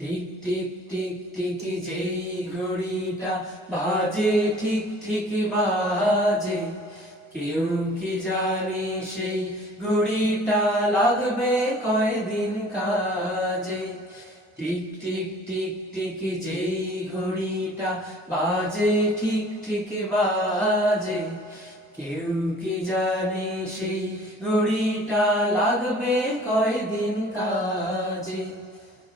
Tick tick tick tick যেই ঘড়িটা বাজে ঠিক ঠিক বাজে, কেউ কি জানে সেই ঘড়িটা লাগবে কয়দিন কাজে। টিক টিক টিক টিক যেই ঘড়িটা বাজে ঠিক ঠিক বাজে, কেউ কি জানে সেই ঘড়িটা লাগবে কয়দিন কাজে।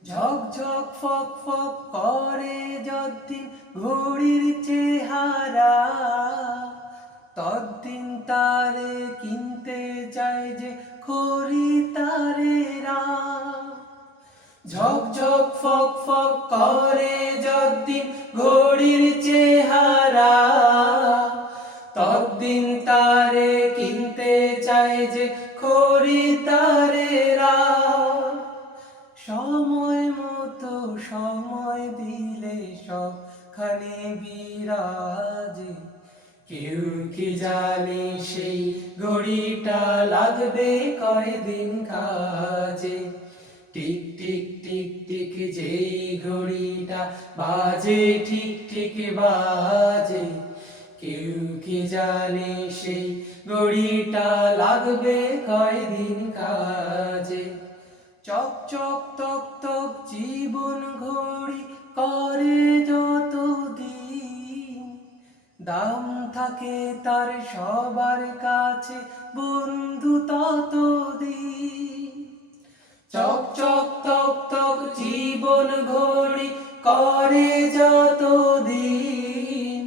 ঝক ঝক ফক ফক করে যদ্দিন ঘড়ির চেহারা, তদ্দিন তারে কিনতে চায় যে খরিদারেরা। ঝক ঝক ফক ফক করে যদ্দিন ঘড়ির চেহারা, তদ্দিন তারে কিনতে চায় যে খরিদারেরা। সময় মতো সময় দিলে সবখানে বিরাজে, কেউ কি জানে সেই ঘড়িটা লাগবে কয়দিন কাজে। টিক টিক টিক টিক যেই ঘড়িটা বাজে ঠিক ঠিক বাজে, কেউ কি জানে সেই ঘড়িটা লাগবে কয়দিন কাজে। চক চক তক তক জীবন ঘড়ি করে যত দিন, দাম থাকে তার সবার কাছে বন্ধু তত দিন। চক চক তক তক জীবন ঘড়ি করে যত দিন,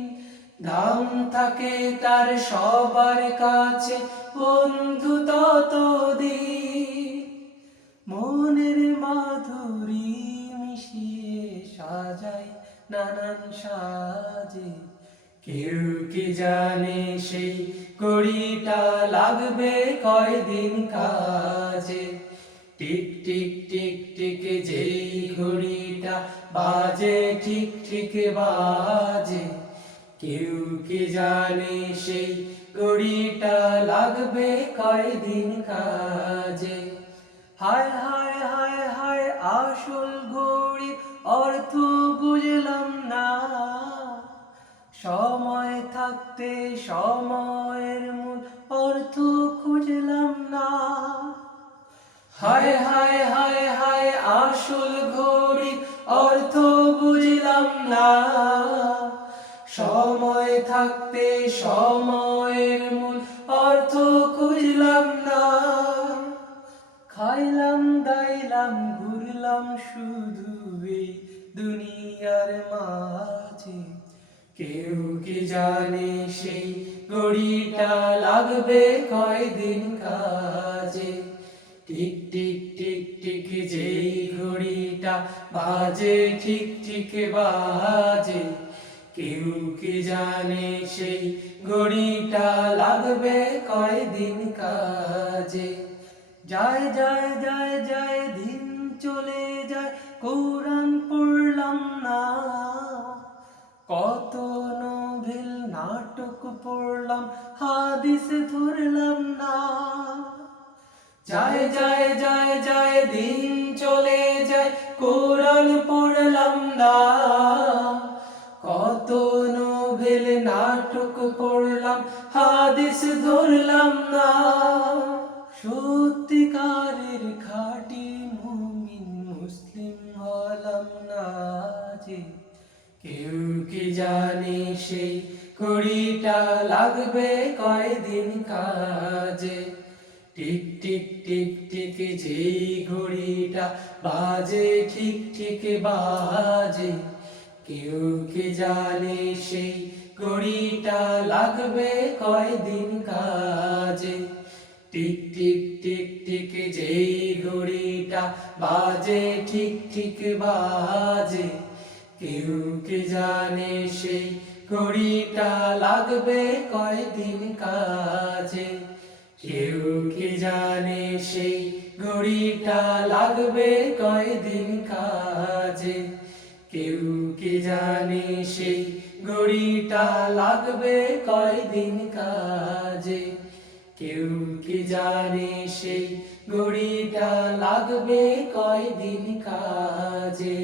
দাম থাকে তার সবার কাছে বন্ধু তত দিন। মনের মাধুরী মিশিয়ে সাজায় নানান সাজে, কেউ কি জানে সেই ঘড়িটা লাগবে কয়দিন কাজে। টিক টিক টিক টিক যেই ঘড়িটা বাজে ঠিক ঠিক বাজে, কেউ কি জানে সেই ঘড়িটা লাগবে কয়দিন কাজে। হায় হায় হায় হায় আসল ঘড়ির অর্থ বুঝলাম না, সময় থাকতে সময়ের মূল অর্থ খুঁজলাম না। হায় হায় হায় হায় আসল ঘড়ির অর্থ বুঝলাম না, সময় থাকতে সময়ের মূল অর্থ খুঁজলাম না। খাইলাম দাইলাম ঘুরলাম শুধু এই দুনিয়ার মাঝে, কেউ কি জানে সেই ঘড়িটা লাগবে কয়দিন কাজে। টিক টিক টিক টিক যেই ঘড়িটা বাজে ঠিক ঠিক বাজে, কেউ কি জানে সেই ঘড়িটা লাগবে কয়দিন কাজে। যায় যায় যায় যায় দিন চলে যায়, কোরআন পড়লাম না, কত নোভেল নাটক পড়লাম হাদিস ধরলাম না। যায় যায় যায় যায় দিন চলে যায়, কোরআন পড়লাম না, কত নোভেল নাটক পড়লাম হাদিস ধরলাম না। সত্যিকারের খাঁটি মুমিন মুসলিম হলাম না যে, কেউ কি জানে সেই ঘড়িটা লাগবে কয়দিন কাজে। টিক টিক টিক টিক যেই ঘড়িটা বাজে ঠিক ঠিক বাজে, কেউ কি জানে সেই ঘড়িটা লাগবে কয়দিন কাজে। টিক টিক টিক টিক যেই ঘড়িটা বাজে ঠিক ঠিক বাজে, কেউ কি জানে সেই ঘড়িটা লাগবে কয়দিন কাজে। কেউ কি জানে সেই ঘড়িটা লাগবে কয়দিন কাজে। কেউ কি জানে সেই ঘড়িটা লাগবে কয়দিন কাজে। কেউ কি জানে সেই ঘড়িটা লাগবে কয়দিন কাজে।